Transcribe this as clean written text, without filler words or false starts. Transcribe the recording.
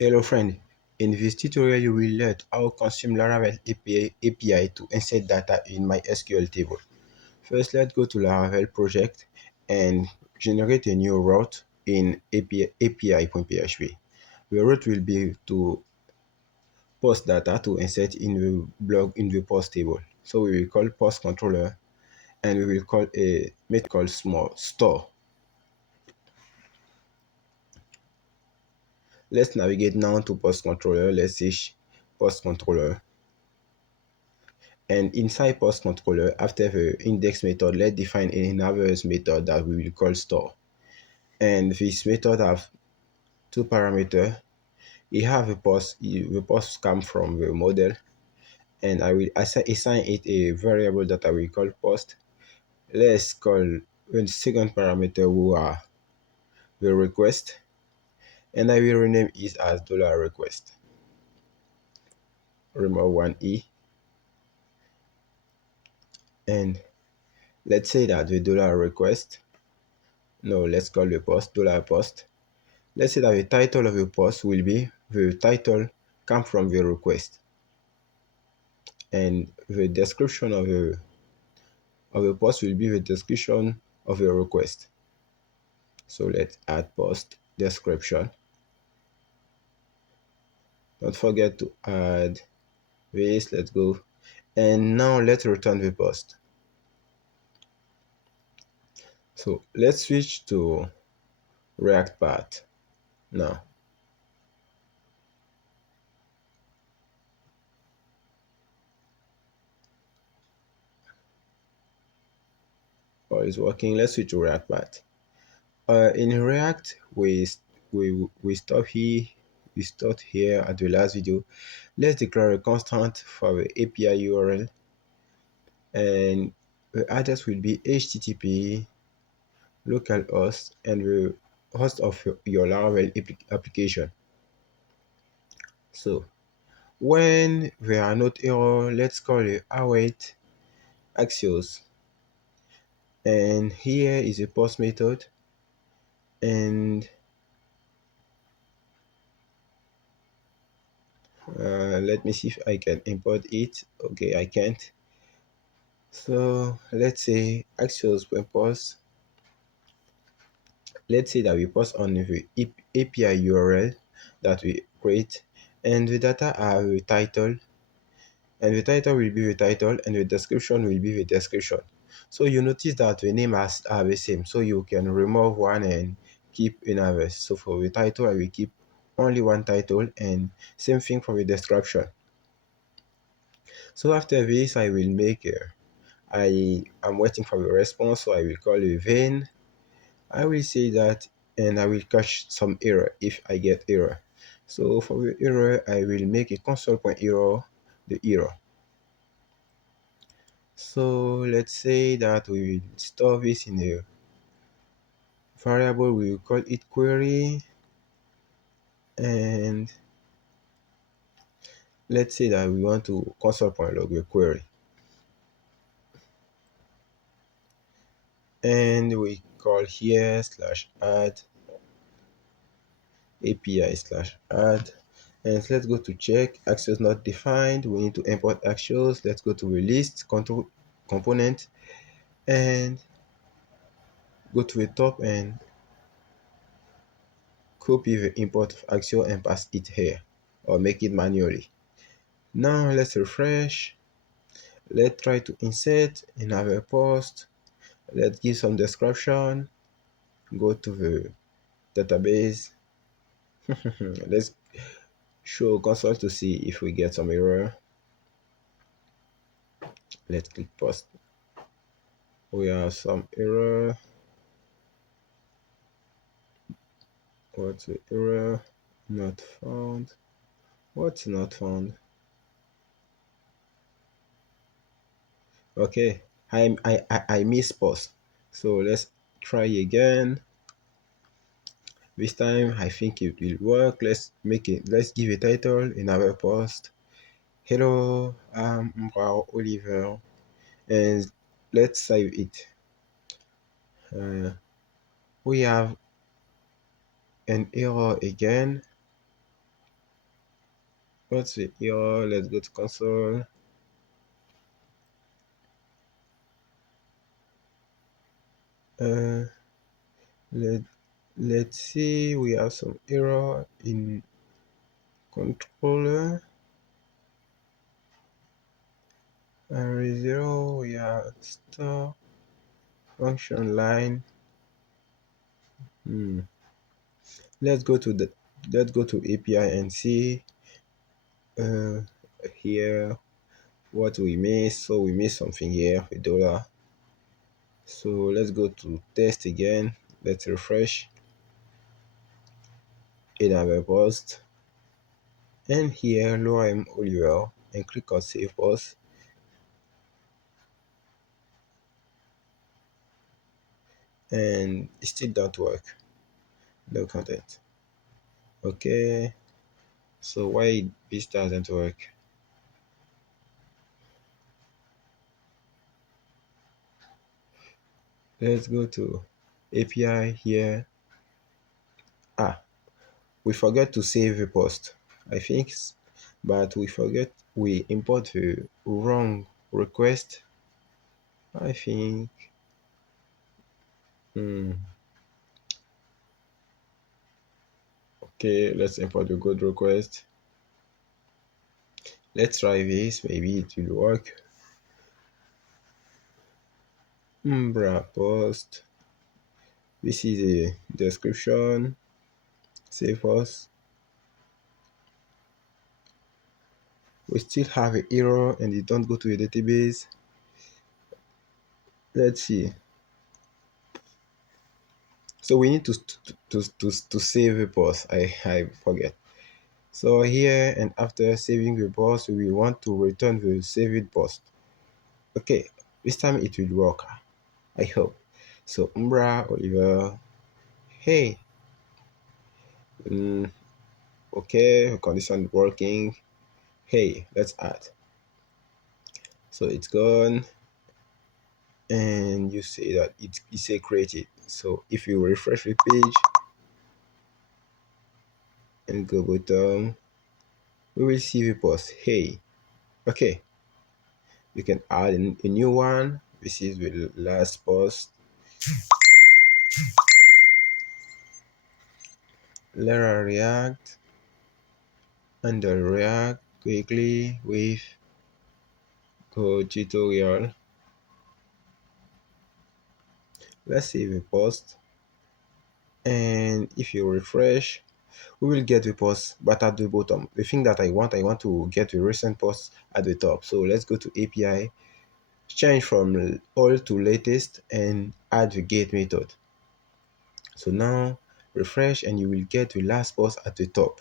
Hello friend, in this tutorial you will learn how to consume Laravel API to insert data in MySQL table. First, let's go to Laravel project and generate a new route in API.php. The route will be to post data to insert in the blog in the post table. So we will call post controller and we will call a method called small store. Let's navigate now to post controller. Let's search post controller. And inside post controller, after the index method, let's define another method that we will call store. And this method have two parameters. It have a post, the post come from the model, and I will assign it a variable that I will call post. Let's call the second parameter who are the request, and I will rename it as $request. Remove one E, and let's say that the $request. No, let's call the post $post. Let's say that the title of the post will be the title come from the request, and the description of the post will be the description of the request. So let's add post description. Don't forget to add this. Let's go. And now let's return the post. So let's switch to React part now. Oh, it's working. Let's switch to React part. In React, we stop here. We start here at the last video. Let's declare a constant for the API URL, and the address will be HTTP localhost and the host of your Laravel application. So when there are not error, let's call it await Axios, and here is a post method, and let me see if I can import it. Okay, I can't. So let's say Axios.post. Let's say that we post on the API URL that we create, and the data are the title, and the title will be the title, and the description will be the description. So you notice that the name are the same, so you can remove one and keep another. So for the title, I will keep only one title, and same thing for the description. So after this, I will make I am waiting for the response, so I will call a vain. I will say that, and I will catch some error if I get error. So for the error, I will make a console.error, the error. So let's say that we will store this in a variable, we will call it query, and let's say that we want to console.log the query, and we call here /add API/add, and let's go to check Axios not defined. We need to import Axios. Let's go to the list control component and go to the top and copy the import of Axios and pass it here, or make it manually. Now let's refresh. Let's try to insert another post. Let's give some description. Go to the database. Let's show console to see if we get some error. Let's click post. We have some error. What's the error? Not found. What's not found? Okay, I missed post. So let's try again. This time I think it will work. Let's make it. Let's give a title in our post. Hello, I'm Oliver, and let's save it. We have an error again. What's the error? Let's go to console. Uh, let let's see. We have some error in controller. Array 0. We have store function line. Hmm. Let's go to the let's go to API and see uh, here what we missed. So we missed something here with dollar. So let's go to test again. Let's refresh in our post. And here Lorem Oliver and click on save post. And it still don't work. No content. Okay. So why this doesn't work? Let's go to API here. Ah, we forget to save a post. I think, but we import the wrong request. I think. Hmm. Okay, let's import the good request. Let's try this. Maybe it will work. Umbra post. This is a description. Save us. We still have an error and it don't go to the database. Let's see. So we need to save a post. I forget. So here and after saving the post, we want to return the saved post. Okay, this time it will work. I hope. So Umbra Oliver. Hey. Mm, okay, condition working. Hey, let's add. So it's gone, and you say that it say created. So if you refresh the page and go bottom, we will see the post. Hey, okay, you can add a new one. This is the last post. Lara React under React quickly with code tutorial. Let's save the post, and if you refresh, we will get the post, but at the bottom. The thing that I want to get the recent post at the top. So let's go to API, change from all to latest, and add the get method. So now refresh and you will get the last post at the top.